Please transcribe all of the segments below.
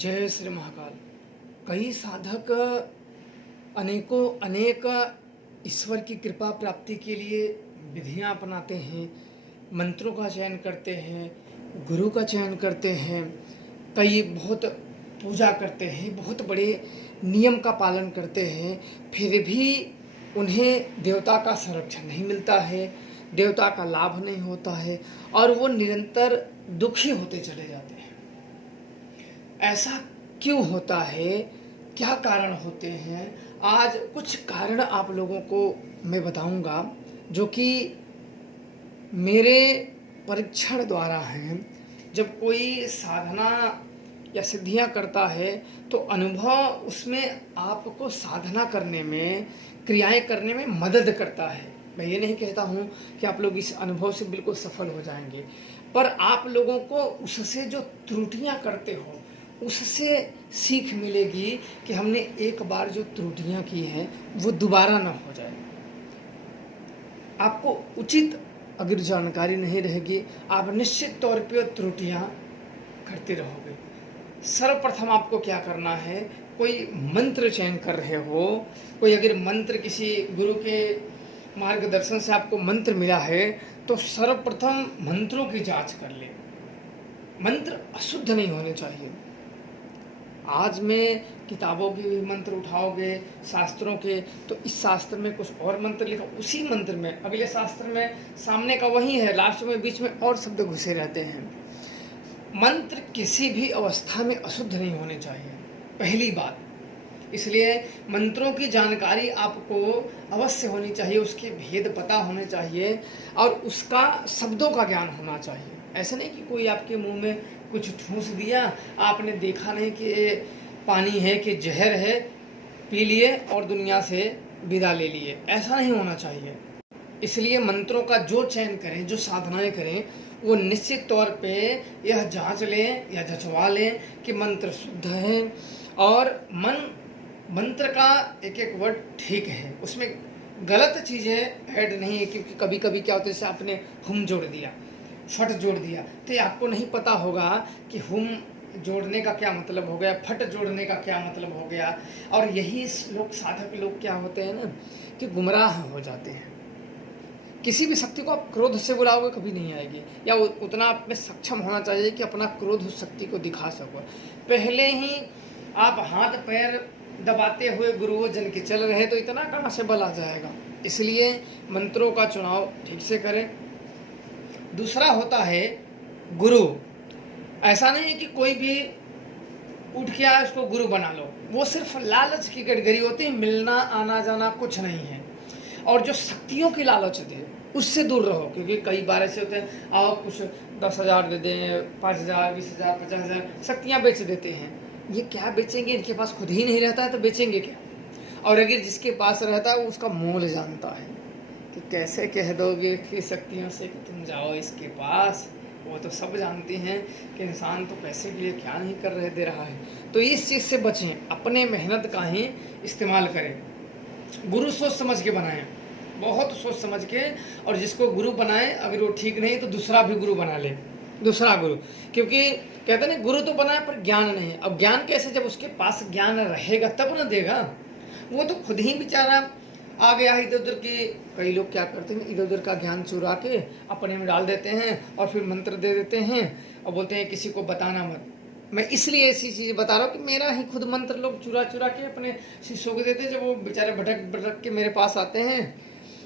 जय श्री महाकाल। कई साधक अनेक ईश्वर की कृपा प्राप्ति के लिए विधियां अपनाते हैं, मंत्रों का चयन करते हैं, गुरु का चयन करते हैं, कई बहुत पूजा करते हैं, बहुत बड़े नियम का पालन करते हैं, फिर भी उन्हें देवता का संरक्षण नहीं मिलता है, देवता का लाभ नहीं होता है और वो निरंतर दुखी होते चले जाते हैं। ऐसा क्यों होता है, क्या कारण होते हैं? आज कुछ कारण आप लोगों को मैं बताऊंगा जो कि मेरे परीक्षण द्वारा हैं। जब कोई साधना या सिद्धियां करता है तो अनुभव उसमें आपको साधना करने में, क्रियाएं करने में मदद करता है। मैं ये नहीं कहता हूँ कि आप लोग इस अनुभव से बिल्कुल सफल हो जाएंगे, पर आप लोगों को उससे जो त्रुटियां करते हो उससे सीख मिलेगी कि हमने एक बार जो त्रुटियां की हैं वो दोबारा ना हो जाए। आपको उचित अगर जानकारी नहीं रहेगी, आप निश्चित तौर पे त्रुटियां करते रहोगे। सर्वप्रथम आपको क्या करना है, कोई मंत्र चयन कर रहे हो, कोई अगर मंत्र किसी गुरु के मार्गदर्शन से आपको मंत्र मिला है तो सर्वप्रथम मंत्रों की जांच कर ले। मंत्र अशुद्ध नहीं होने चाहिए। आज में किताबों के भी मंत्र उठाओगे, शास्त्रों के, तो इस शास्त्र में कुछ और मंत्र लिखा, उसी मंत्र में अगले शास्त्र में सामने का वही है, लास्ट में बीच में और शब्द घुसे रहते हैं। मंत्र किसी भी अवस्था में अशुद्ध नहीं होने चाहिए, पहली बात। इसलिए मंत्रों की जानकारी आपको अवश्य होनी चाहिए, उसके भेद पता होने चाहिए और उसका शब्दों का ज्ञान होना चाहिए। ऐसा नहीं कि कोई आपके मुंह में कुछ ठूंस दिया, आपने देखा नहीं कि ये पानी है कि जहर है, पी लिए और दुनिया से विदा ले लिए, ऐसा नहीं होना चाहिए। इसलिए मंत्रों का जो चयन करें, जो साधनाएं करें, वो निश्चित तौर पे यह जांच लें या जंचवा लें कि मंत्र शुद्ध है और मंत्र का एक एक वर्ड ठीक है, उसमें गलत चीज़ें ऐड नहीं है। क्योंकि कभी कभी क्या होता है, जैसे आपने हुम जोड़ दिया, फट जोड़ दिया, तो ये आपको नहीं पता होगा कि हुम जोड़ने का क्या मतलब हो गया, फट जोड़ने का क्या मतलब हो गया। और यही लोग, साधक लोग क्या होते हैं ना कि गुमराह हो जाते हैं। किसी भी शक्ति को आप क्रोध से बुलाओगे कभी नहीं आएगी, या उतना आप में सक्षम होना चाहिए कि अपना क्रोध उस शक्ति को दिखा सको। पहले ही आप हाथ पैर दबाते हुए गुरुओं जन के चल रहे तो इतना कहाँ से बल आ जाएगा। इसलिए मंत्रों का चुनाव ठीक से करें। दूसरा होता है गुरु। ऐसा नहीं है कि कोई भी उठ के आए उसको गुरु बना लो, वो सिर्फ लालच की कैटेगरी होती है, मिलना आना जाना कुछ नहीं है। और जो शक्तियों की लालच दे उससे दूर रहो, क्योंकि कई बार ऐसे होते हैं, आओ कुछ 10,000 दे दें, 5,000, 20,000, 50,000 शक्तियाँ बेच देते हैं। ये क्या बेचेंगे, इनके पास खुद ही नहीं रहता है तो बेचेंगे क्या। और अगर जिसके पास रहता है वो उसका मोल जानता है कि कैसे कह दोगे कि शक्तियों से कि तुम जाओ इसके पास, वो तो सब जानती हैं कि इंसान तो पैसे के लिए क्या नहीं कर रहे दे रहा है। तो इस चीज़ से बचें, अपने मेहनत का ही इस्तेमाल करें। गुरु सोच समझ के बनाएं, बहुत सोच समझ के। और जिसको गुरु बनाएं, अगर वो ठीक नहीं तो दूसरा भी गुरु बना ले, दूसरा गुरु। क्योंकि कहते हैं गुरु तो बनाए पर ज्ञान नहीं। अब ज्ञान कैसे, जब उसके पास ज्ञान रहेगा तब ना देगा। वो तो खुद ही बेचारा आ गया इधर उधर की। कई लोग क्या करते हैं, इधर उधर का ज्ञान चुरा के अपने में डाल देते हैं और फिर मंत्र दे देते हैं और बोलते हैं किसी को बताना मत। मैं इसलिए ऐसी चीज़ बता रहा हूँ कि मेरा ही खुद मंत्र लोग चुरा चुरा के अपने शिष्यों को देते हैं। जब वो बेचारे भटक भटक के मेरे पास आते हैं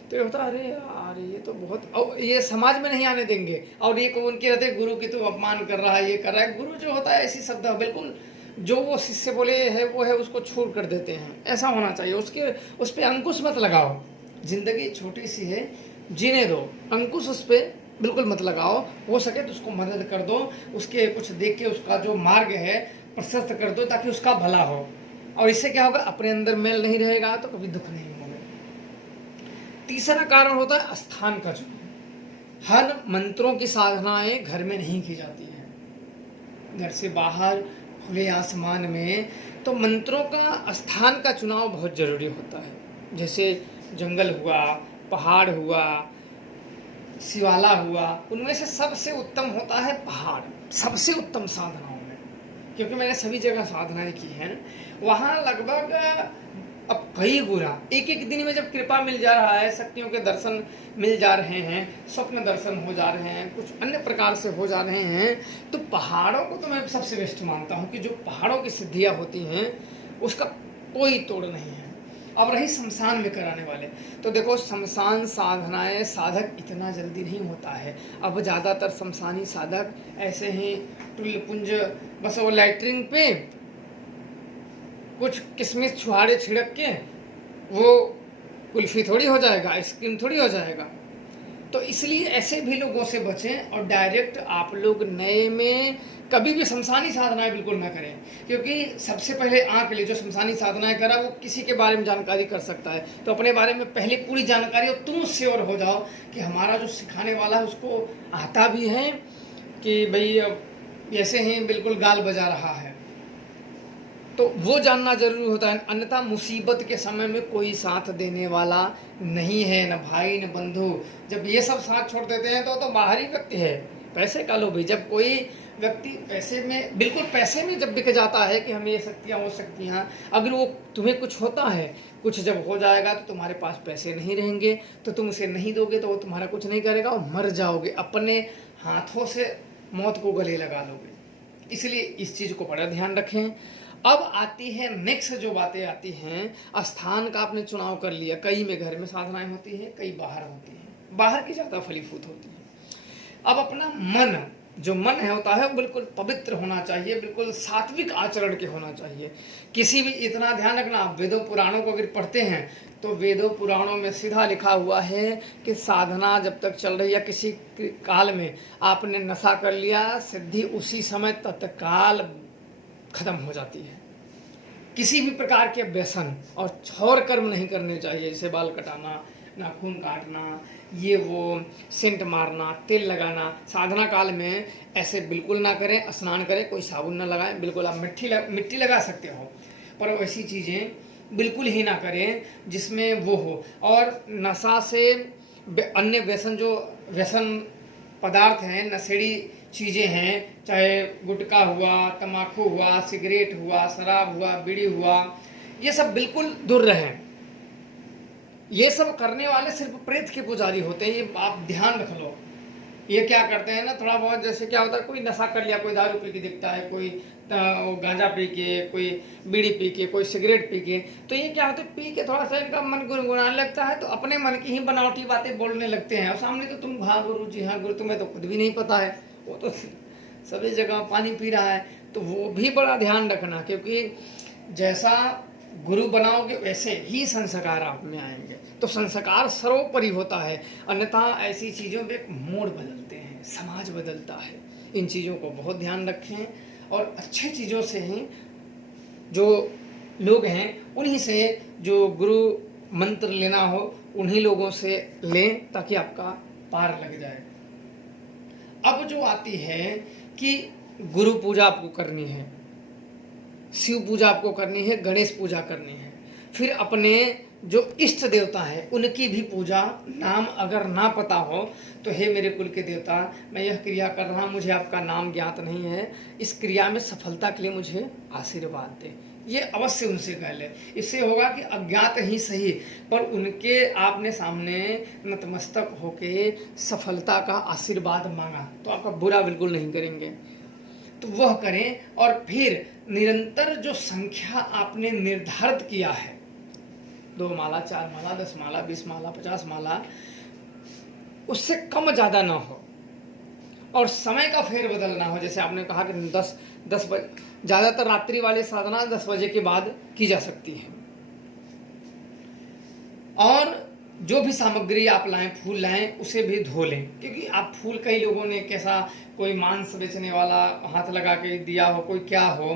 तो ये होता है, अरे यार ये तो बहुत, और ये समाज में नहीं आने देंगे। और ये उनके रहते गुरु की तो अपमान कर रहा है, ये कर रहा है। गुरु जो होता है ऐसी शब्द बिल्कुल जो वो शिष्य बोले है वो है, उसको छोड़ कर देते हैं। ऐसा होना चाहिए, उस पर अंकुश मत लगाओ। जिंदगी छोटी सी है, जीने दो, अंकुश उस पर बिल्कुल मत लगाओ। हो सके तो उसको मदद कर दो, उसके कुछ देख के उसका जो मार्ग है प्रशस्त कर दो ताकि उसका भला हो। और इससे क्या होगा, अपने अंदर मेल नहीं रहेगा तो कभी दुख नहीं होगा। तीसरा कारण होता है स्थान का चुनाव। हर मंत्रों की साधनाएं घर में नहीं की जाती हैं, घर से बाहर खुले आसमान में। तो मंत्रों का स्थान का चुनाव बहुत जरूरी होता है। जैसे जंगल हुआ, पहाड़ हुआ, शिवाला हुआ, उनमें से सबसे उत्तम होता है पहाड़, सबसे उत्तम साधनाओं में। क्योंकि मैंने सभी जगह साधनाएं की हैं, वहाँ लगभग अब कई गुना एक एक दिन में जब कृपा मिल जा रहा है, शक्तियों के दर्शन मिल जा रहे हैं, स्वप्न दर्शन हो जा रहे हैं, कुछ अन्य प्रकार से हो जा रहे हैं, तो पहाड़ों को तो मैं सबसे बेस्ट मानता हूँ कि जो पहाड़ों की सिद्धियाँ होती हैं उसका कोई तोड़ नहीं है। अब रही शमशान में कराने वाले, तो देखो शमशान साधनाएं साधक इतना जल्दी नहीं होता है। अब ज़्यादातर शमशानी साधक ऐसे ही टुल्लपुंज, बस वो लैटरिन पे कुछ किशमिश छुहाड़े छिड़क के वो कुल्फी थोड़ी हो जाएगा, आइसक्रीम थोड़ी हो जाएगा। तो इसलिए ऐसे भी लोगों से बचें और डायरेक्ट आप लोग नए में कभी भी शमशानी साधनाएं बिल्कुल ना करें, क्योंकि सबसे पहले आँख ले जो शमशानी साधनाएं करा वो किसी के बारे में जानकारी कर सकता है। तो अपने बारे में पहले पूरी जानकारी और तुम श्योर हो जाओ कि हमारा जो सिखाने वाला है उसको आता भी है कि भाई ऐसे ही बिल्कुल गाल बजा रहा है, तो वो जानना जरूरी होता है। अन्यथा मुसीबत के समय में कोई साथ देने वाला नहीं है, न भाई न बंधु। जब ये सब साथ छोड़ देते हैं तो बाहरी व्यक्ति है, पैसे का लोभी। जब कोई व्यक्ति पैसे में, बिल्कुल पैसे में जब बिक जाता है कि हमें ये शक्तियाँ वो शक्तियाँ, अगर वो तुम्हें कुछ होता है, कुछ जब हो जाएगा तो तुम्हारे पास पैसे नहीं रहेंगे, तो तुम उसे नहीं दोगे तो वो तुम्हारा कुछ नहीं करेगा और मर जाओगे, अपने हाथों से मौत को गले लगा लोगे। इसलिए इस चीज़ को बड़ा ध्यान रखें। अब आती है नेक्स्ट जो बातें आती हैं, स्थान का आपने चुनाव कर लिया। कई में घर में साधनाएं होती हैं, कई बाहर होती हैं, बाहर की ज़्यादा फलीभूत होती हैं। अब अपना मन, जो मन है होता है वो बिल्कुल पवित्र होना चाहिए, बिल्कुल सात्विक आचरण के होना चाहिए। किसी भी, इतना ध्यान रखना, आप वेदों पुराणों को अगर पढ़ते हैं तो वेदों पुराणों में सीधा लिखा हुआ है कि साधना जब तक चल रही है, किसी काल में आपने नशा कर लिया, सिद्धि उसी समय तत्काल खत्म हो जाती है। किसी भी प्रकार के व्यसन और छौर कर्म नहीं करने चाहिए, जैसे बाल कटाना, नाखून काटना, ये वो, सेंट मारना, तेल लगाना। साधना काल में ऐसे बिल्कुल ना करें। स्नान करें, कोई साबुन ना लगाएं, बिल्कुल आप मिट्टी लगा सकते हो, पर वैसी चीज़ें बिल्कुल ही ना करें जिसमें वो हो। और नशा से अन्य व्यसन, जो व्यसन पदार्थ हैं, नशेड़ी चीज़ें हैं, चाहे गुटखा हुआ, तम्बाकू हुआ, सिगरेट हुआ, शराब हुआ, बीड़ी हुआ, ये सब बिल्कुल दूर रहें। ये सब करने वाले सिर्फ प्रेत के पुजारी होते हैं, ये आप ध्यान रख लो। ये क्या करते हैं ना, थोड़ा बहुत, जैसे क्या होता है, कोई नशा कर लिया, कोई दारू पी के दिखता है, कोई गांजा पी के, कोई बीड़ी पी के, कोई सिगरेट पी के, तो ये क्या होता है, पी के थोड़ा सा इनका मन गुनगुनाने लगता है, तो अपने मन की ही बनावटी बातें बोलने लगते हैं। और सामने तो तुम, हाँ गुरु जी, हाँ गुरु, तुम्हें तो खुद भी नहीं पता है, वो तो सभी जगह पानी पी रहा है। तो वो भी बड़ा ध्यान रखना, क्योंकि जैसा गुरु बनाओगे वैसे ही संस्कार आप में आएंगे। तो संस्कार सर्वोपरि होता है, अन्यथा ऐसी चीज़ों पे एक मोड़ बदलते हैं, समाज बदलता है। इन चीज़ों को बहुत ध्यान रखें और अच्छे चीज़ों से ही जो लोग हैं उन्हीं से, जो गुरु मंत्र लेना हो उन्हीं लोगों से लें, ताकि आपका पार लग जाए। अब जो आती है कि गुरु पूजा आपको करनी है, शिव पूजा आपको करनी है, गणेश पूजा करनी है, फिर अपने जो इष्ट देवता है उनकी भी पूजा। नाम अगर ना पता हो तो हे मेरे कुल के देवता, मैं यह क्रिया कर रहा हूँ, मुझे आपका नाम ज्ञात नहीं है, इस क्रिया में सफलता के लिए मुझे आशीर्वाद दे। ये अवश्य उनसे कह ले। इससे होगा कि अज्ञात ही सही, पर उनके आपने सामने नतमस्तक होके सफलता का आशीर्वाद मांगा तो आपका बुरा बिल्कुल नहीं करेंगे। तो वह करें, और फिर निरंतर जो संख्या आपने निर्धारित किया है, 2 माला, 4 माला, 10 माला, 20 माला, 50 माला, उससे कम ज़्यादा ना हो, और समय का फेरबदल ना हो। जैसे आपने कहा कि 10 बजे, ज़्यादातर रात्रि वाली साधना 10 बजे के बाद की जा सकती है। और जो भी सामग्री आप लाएं, फूल लाएं, उसे भी धो लें, क्योंकि आप फूल, कई लोगों ने कैसा, कोई मांस बेचने वाला हाथ लगा के दिया हो, कोई क्या हो,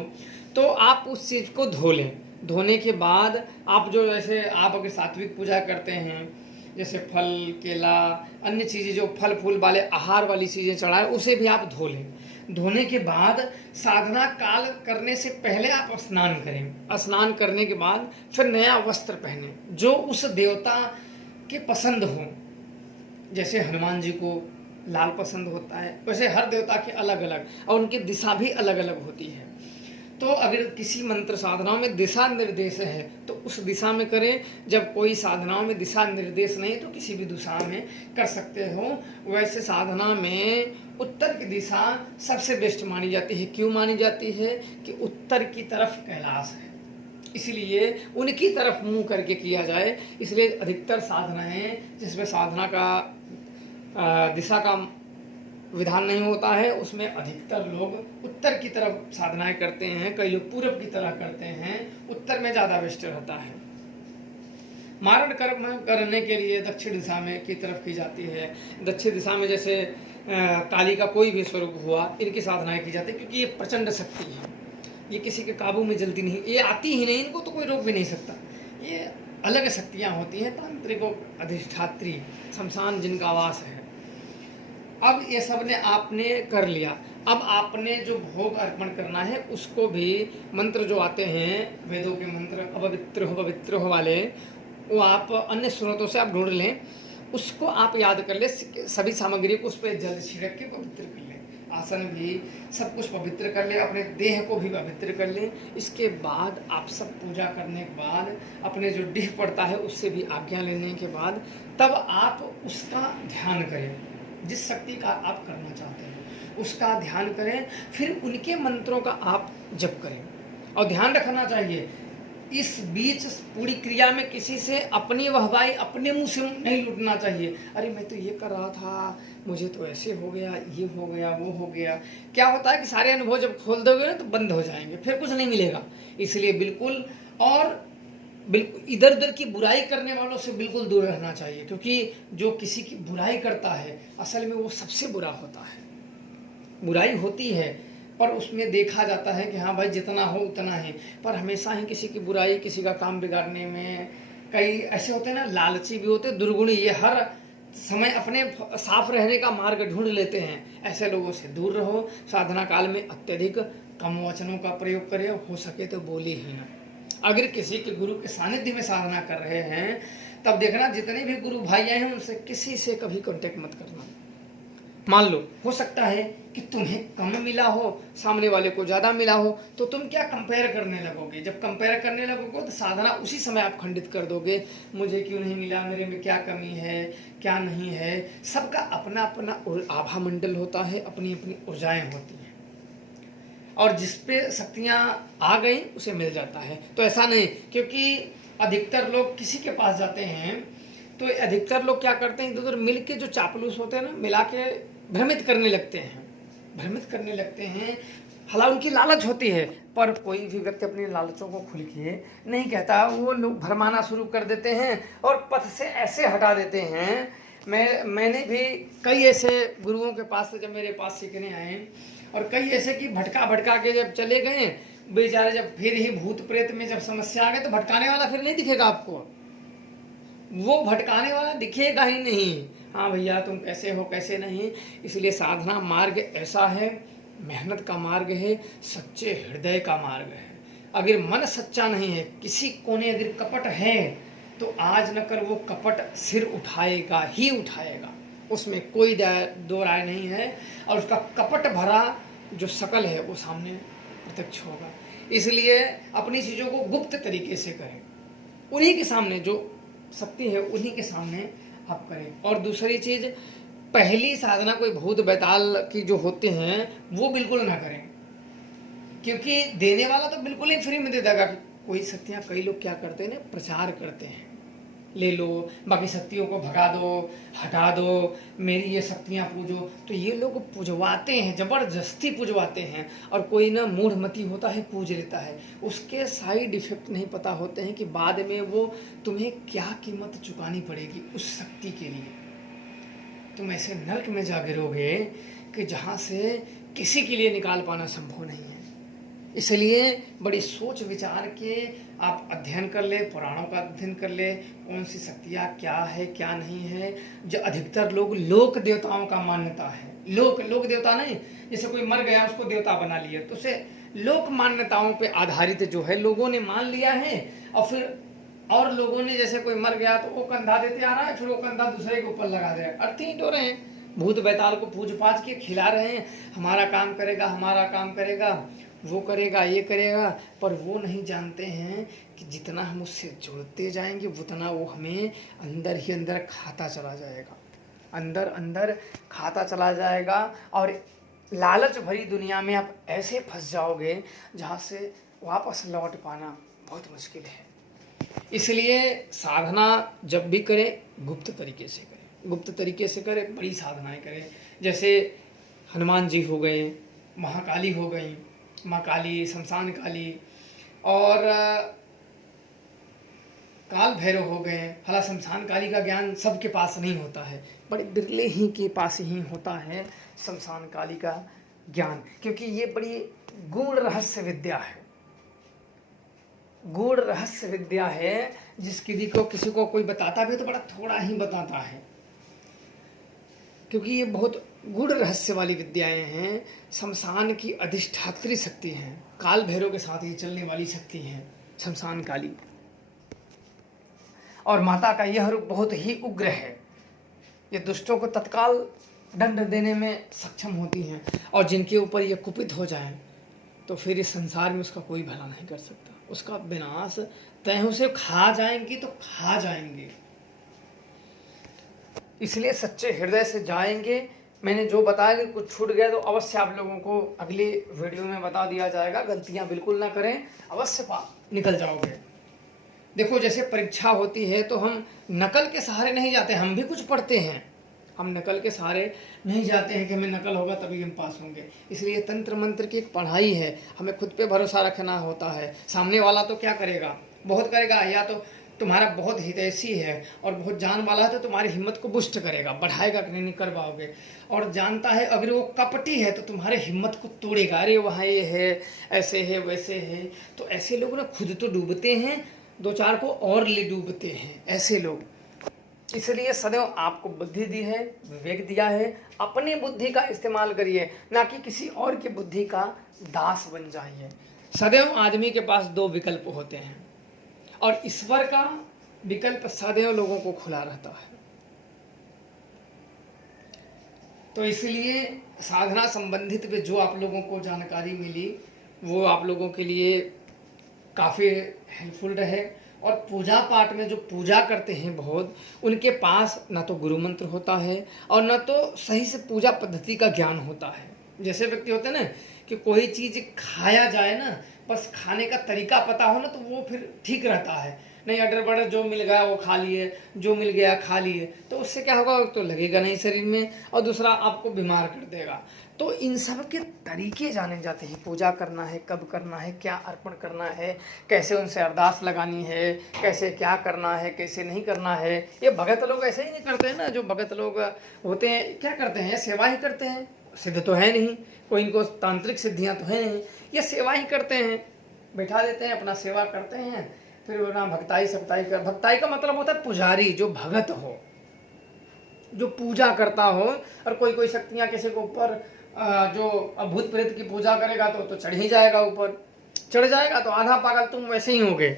तो आप उस चीज़ को धो लें। धोने के बाद आप जो, जैसे आप अगर सात्विक पूजा करते हैं, जैसे फल, केला, अन्य चीज़ें जो फल फूल वाले आहार वाली चीज़ें चढ़ाएं, उसे भी आप धो लें। धोने के बाद साधना काल करने से पहले आप स्नान करें। स्नान करने के बाद फिर नया वस्त्र पहने जो उस देवता के पसंद हो। जैसे हनुमान जी को लाल पसंद होता है, वैसे हर देवता के अलग अलग, और उनकी दिशा भी अलग अलग होती है। तो अगर किसी मंत्र साधनाओं में दिशा निर्देश है तो उस दिशा में करें, जब कोई साधनाओं में दिशा निर्देश नहीं तो किसी भी दिशा में कर सकते हो। वैसे साधना में उत्तर की दिशा सबसे बेस्ट मानी जाती है। क्यों मानी जाती है? कि उत्तर की तरफ कैलाश है, इसलिए उनकी तरफ मुंह करके किया जाए। इसलिए अधिकतर साधनाएं जिसमें साधना का दिशा का विधान नहीं होता है, उसमें अधिकतर लोग उत्तर की तरफ साधनाएं करते हैं, कई लोग पूरब की तरह करते हैं। उत्तर में ज़्यादा बेस्ट रहता है। मारण कर्म करने के लिए दक्षिण दिशा में की तरफ की जाती है। दक्षिण दिशा में जैसे काली का कोई भी स्वरूप हुआ, इनकी साधनाएं की जाती है, क्योंकि ये प्रचंड शक्ति है, ये किसी के काबू में जल्दी नहीं, ये आती ही नहीं, इनको तो कोई रोक भी नहीं सकता। ये अलग शक्तियाँ होती हैं, तांत्रिकों अधिष्ठात्री, शमशान जिनका आवास है। अब ये सब ने आपने कर लिया, अब आपने जो भोग अर्पण करना है उसको भी मंत्र जो आते हैं वेदों के मंत्र पवित्र हो वाले, वो आप अन्य स्रोतों से आप ढूंढ लें, उसको आप याद कर ले। सभी सामग्री को उस पर जल छिड़क के पवित्र कर लें, आसन भी सब कुछ पवित्र कर ले, अपने देह को भी पवित्र कर लें। इसके बाद आप सब पूजा करने के बाद अपने जो डीह पड़ता है उससे भी आज्ञा लेने के बाद तब आप उसका ध्यान करें, जिस शक्ति का आप करना चाहते हैं उसका ध्यान करें, फिर उनके मंत्रों का आप जप करें। और ध्यान रखना चाहिए इस बीच पूरी क्रिया में किसी से अपनी वाहवाही अपने मुंह से नहीं लूटना चाहिए। अरे मैं तो ये कर रहा था, मुझे तो ऐसे हो गया, ये हो गया, वो हो गया। क्या होता है कि सारे अनुभव जब खोल दोगे ना तो बंद हो जाएंगे, फिर कुछ नहीं मिलेगा। इसलिए बिल्कुल इधर उधर की बुराई करने वालों से बिल्कुल दूर रहना चाहिए, क्योंकि जो किसी की बुराई करता है असल में वो सबसे बुरा होता है। बुराई होती है पर उसमें देखा जाता है कि हाँ भाई जितना हो उतना ही, पर हमेशा ही किसी की बुराई, किसी का काम बिगाड़ने में कई ऐसे होते हैं ना, लालची भी होते हैं, दुर्गुणी, ये हर समय अपने साफ रहने का मार्ग ढूंढ लेते हैं। ऐसे लोगों से दूर रहो। साधना काल में अत्यधिक कम वचनों का प्रयोग करें, हो सके तो बोले ही ना। अगर किसी के गुरु के सानिध्य में साधना कर रहे हैं तब देखना जितने भी गुरु भाई हैं उनसे किसी से कभी कांटेक्ट मत करना। मान लो हो सकता है कि तुम्हें कम मिला हो, सामने वाले को ज़्यादा मिला हो, तो तुम क्या कंपेयर करने लगोगे। जब कंपेयर करने लगोगे तो साधना उसी समय आप खंडित कर दोगे। मुझे क्यों नहीं मिला, मेरे में क्या कमी है, क्या नहीं है। सबका अपना अपना आभा मंडल होता है, अपनी अपनी ऊर्जाएं होती हैं, और जिस पे शक्तियाँ आ गई उसे मिल जाता है। तो ऐसा नहीं, क्योंकि अधिकतर लोग किसी के पास जाते हैं तो अधिकतर लोग क्या करते हैं, इधर उधर मिल के जो चापलूस होते हैं ना, मिला के भ्रमित करने लगते हैं। हालांकि उनकी लालच होती है, पर कोई भी व्यक्ति अपनी लालचों को खुल के नहीं कहता। वो लोग भरमाना शुरू कर देते हैं और पथ से ऐसे हटा देते हैं। मैंने भी कई ऐसे गुरुओं के पास से जब मेरे पास सीखने आए, और कई ऐसे कि भटका के जब चले गए बेचारे, जब फिर ही भूत प्रेत में जब समस्या आ गई तो भटकाने वाला फिर नहीं दिखेगा आपको, वो भटकाने वाला दिखेगा ही नहीं। हाँ भैया तुम कैसे हो, कैसे नहीं। इसलिए साधना मार्ग ऐसा है, मेहनत का मार्ग है, सच्चे हृदय का मार्ग है। अगर मन सच्चा नहीं है, किसी कोने अगर कपट है, तो आज न कर वो कपट सिर उठाएगा ही उठाएगा, उसमें कोई दो राय नहीं है। और उसका कपट भरा जो शकल है वो सामने प्रत्यक्ष होगा। इसलिए अपनी चीज़ों को गुप्त तरीके से करें, उन्हीं के सामने जो शक्ति है उन्हीं के सामने आप करें। और दूसरी चीज़, पहली साधना कोई भूत बैताल की जो होते हैं वो बिल्कुल ना करें, क्योंकि देने वाला तो बिल्कुल ही फ्री में दे देगा। कोई शक्तियाँ, कई लोग क्या करते हैं ना, प्रचार करते हैं, ले लो, बाकी शक्तियों को भगा दो, हटा दो, मेरी ये शक्तियाँ पूजो। तो ये लोग पूजवाते हैं, ज़बरदस्ती पूजवाते हैं, और कोई ना मूढ़मती होता है पूज लेता है। उसके साइड इफेक्ट नहीं पता होते हैं कि बाद में वो तुम्हें क्या कीमत चुकानी पड़ेगी उस शक्ति के लिए। तुम ऐसे नर्क में जा गिरोगे कि जहाँ से किसी के लिए निकाल पाना संभव नहीं है। इसलिए बड़ी सोच विचार के आप अध्ययन कर ले, पुराणों का अध्ययन कर ले, कौन सी शक्तियाँ क्या है क्या नहीं है। जो अधिकतर लोग लोक देवताओं का मान्यता है, लोक देवता नहीं, जैसे कोई मर गया उसको देवता बना लिया, तो उसे लोक मान्यताओं पे आधारित जो है लोगों ने मान लिया है। और लोगों ने जैसे कोई मर गया तो वो कंधा देते आ रहा है, फिर वो कंधा दूसरे के ऊपर लगा दे रहा है, अर्थी डो रहे हैं, भूत बैताल को पूज पाछ के खिला रहे हैं, हमारा काम करेगा। वो करेगा, ये करेगा, पर वो नहीं जानते हैं कि जितना हम उससे जुड़ते जाएंगे उतना वो हमें अंदर ही अंदर खाता चला जाएगा, अंदर अंदर खाता चला जाएगा। और लालच भरी दुनिया में आप ऐसे फंस जाओगे जहाँ से वापस लौट पाना बहुत मुश्किल है। इसलिए साधना जब भी करें गुप्त तरीके से करें, गुप्त तरीके से करें, बड़ी साधनाएं करें। जैसे हनुमान जी हो गए, महाकाली हो गई, माँ काली, शमशान काली, और काल भैरव हो गए। हालांकि शमशान काली का ज्ञान सबके पास नहीं होता है, बड़े बिरले ही के पास ही होता है शमशान काली का ज्ञान, क्योंकि ये बड़ी गूढ़ रहस्य विद्या है, गूढ़ रहस्य विद्या है, जिसकी को किसी को कोई बताता भी तो बड़ा थोड़ा ही बताता है, क्योंकि ये बहुत गूढ़ रहस्य वाली विद्याएं हैं। शमशान की अधिष्ठात्री शक्ति हैं, काल भैरव के साथ ही चलने वाली शक्ति हैं शमशान काली। और माता का यह रूप बहुत ही उग्र है, ये दुष्टों को तत्काल दंड देने में सक्षम होती हैं, और जिनके ऊपर ये कुपित हो जाएं तो फिर इस संसार में उसका कोई भला नहीं कर सकता, उसका विनाश तय। उसे खा जाएंगी तो खा जाएंगे। इसलिए सच्चे हृदय से जाएंगे। मैंने जो बताया कि कुछ छूट गया तो अवश्य आप लोगों को अगली वीडियो में बता दिया जाएगा। गलतियां बिल्कुल ना करें, अवश्य निकल जाओगे। देखो जैसे परीक्षा होती है तो हम नकल के सहारे नहीं जाते, हम भी कुछ पढ़ते हैं, हम नकल के सहारे नहीं जाते हैं कि हमें नकल होगा तभी हम पास होंगे। इसलिए तंत्र मंत्र की एक पढ़ाई है, हमें खुद पे भरोसा रखना होता है। सामने वाला तो क्या करेगा, बहुत करेगा, या तो तुम्हारा बहुत हितैषी है और बहुत जान वाला है तो तुम्हारी हिम्मत को बुस्ट करेगा, बढ़ाएगा कि नहीं कर पाओगे। और जानता है अगर वो कपटी है तो तुम्हारे हिम्मत को तोड़ेगा, अरे वहाँ ये है, ऐसे है, वैसे है। तो ऐसे लोग ना खुद तो डूबते हैं, दो चार को और ले डूबते हैं ऐसे लोग। इसलिए सदैव आपको बुद्धि दी है, विवेक दिया है, अपनी बुद्धि का इस्तेमाल करिए, ना कि किसी और की बुद्धि का दास बन जाइए। सदैव आदमी के पास दो विकल्प होते हैं और ईश्वर का विकल्प सदैव लोगों को खुला रहता है। तो इसलिए साधना संबंधित में जो आप लोगों को जानकारी मिली वो आप लोगों के लिए काफ़ी हेल्पफुल रहे। और पूजा पाठ में जो पूजा करते हैं बहुत, उनके पास ना तो गुरु मंत्र होता है और ना तो सही से पूजा पद्धति का ज्ञान होता है। जैसे व्यक्ति होते हैं ना कि कोई चीज़ खाया जाए ना, बस खाने का तरीका पता हो ना तो वो फिर ठीक रहता है। नहीं अडर बडर जो मिल गया वो खा लिए, जो मिल गया खा लिए, तो उससे क्या होगा, तो लगेगा नहीं शरीर में और दूसरा आपको बीमार कर देगा। तो इन सब के तरीके जाने जाते हैं, पूजा करना है, कब करना है, क्या अर्पण करना है, कैसे उनसे अरदास लगानी है, कैसे क्या करना है, कैसे नहीं करना है। ये भगत लोग ऐसे ही नहीं करते हैं ना, जो भगत लोग होते हैं क्या करते हैं, सेवा ही करते हैं। सिद्ध तो है नहीं, कोई इनको तांत्रिक सिद्धियाँ तो है नहीं, ये सेवा ही करते हैं, बैठा देते हैं, अपना सेवा करते हैं, फिर वो ना भक्ताई सप्ताई कर। भक्ताई का मतलब होता है पुजारी, जो भगत हो, जो पूजा करता हो। और कोई कोई शक्तियाँ किसी को ऊपर जो भूत प्रेत की पूजा करेगा तो चढ़ ही जाएगा, ऊपर चढ़ जाएगा तो आधा पागल तुम वैसे ही होगे।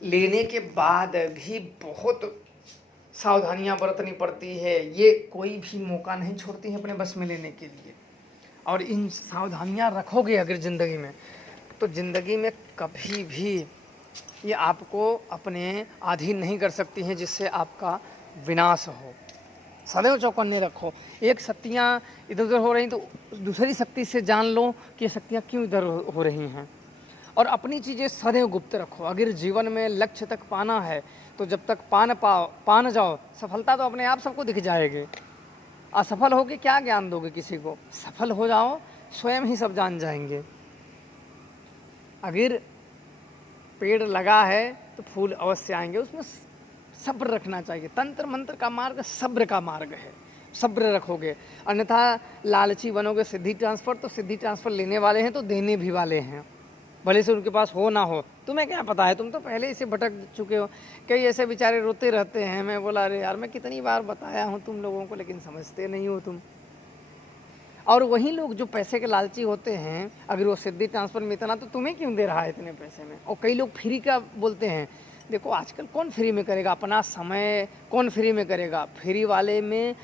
लेने के बाद भी बहुत सावधानियां बरतनी पड़ती है, ये कोई भी मौका नहीं छोड़ती है अपने बस में लेने के लिए। और इन सावधानियां रखोगे अगर ज़िंदगी में, तो ज़िंदगी में कभी भी ये आपको अपने अधीन नहीं कर सकती हैं, जिससे आपका विनाश हो। सदैव चौकन्ने रखो। एक शक्तियाँ इधर उधर हो रही तो दूसरी शक्ति से जान लो कि ये शक्तियाँ क्यों इधर हो रही हैं। और अपनी चीज़ें सदैव गुप्त रखो। अगर जीवन में लक्ष्य तक पाना है तो जब तक पा न जाओ, सफलता तो अपने आप सबको दिख जाएगी। असफल होके क्या ज्ञान दोगे किसी को, सफल हो जाओ, स्वयं ही सब जान जाएंगे। अगर पेड़ लगा है तो फूल अवश्य आएंगे, उसमें सब्र रखना चाहिए। तंत्र मंत्र का मार्ग सब्र का मार्ग है, सब्र रखोगे, अन्यथा लालची बनोगे। सिद्धि ट्रांसफ़र, तो सिद्धि ट्रांसफ़र लेने वाले हैं तो देने भी वाले हैं, भले से उनके पास हो ना हो। तुम्हें क्या पता है, तुम तो पहले ही से भटक चुके हो। कई ऐसे बेचारे रोते रहते हैं, मैं बोला अरे यार मैं कितनी बार बताया हूँ तुम लोगों को, लेकिन समझते नहीं हो तुम। और वही लोग जो पैसे के लालची होते हैं, अगर वो सिद्धि ट्रांसफ़र में इतना, तो तुम्हें क्यों दे रहा है इतने पैसे में। और कई लोग फ्री का बोलते हैं। देखो आजकल कौन फ्री में करेगा, अपना समय कौन फ्री में करेगा। फ्री वाले में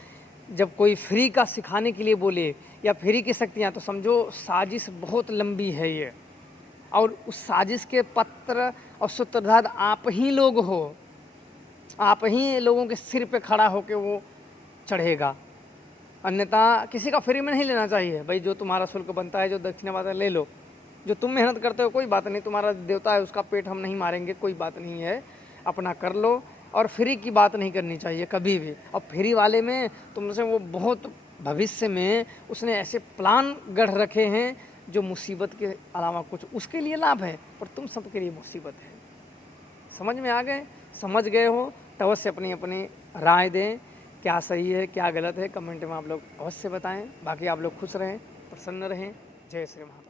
जब कोई फ्री का सिखाने के लिए बोले या फ्री की शक्तियाँ, तो समझो साजिश बहुत लंबी है ये, और उस साजिश के पत्र और सूत्रधार आप ही लोग हो। आप ही लोगों के सिर पे खड़ा होके वो चढ़ेगा, अन्यथा किसी का फ्री में नहीं लेना चाहिए। भाई जो तुम्हारा शुल्क बनता है, जो दक्षिणा बनता है, ले लो। जो तुम मेहनत करते हो कोई बात नहीं, तुम्हारा देवता है उसका पेट हम नहीं मारेंगे, कोई बात नहीं है, अपना कर लो। और फ्री की बात नहीं करनी चाहिए कभी भी। और फ्री वाले में तुमसे वो बहुत भविष्य में उसने ऐसे प्लान गढ़ रखे हैं जो मुसीबत के अलावा कुछ उसके लिए लाभ है, पर तुम सबके लिए मुसीबत है। समझ में आ गए? समझ गए हो तो अवश्य अपनी अपनी राय दें, क्या सही है क्या गलत है, कमेंट में आप लोग अवश्य बताएं। बाकी आप लोग खुश रहें, प्रसन्न रहें। जय श्री महाकाल।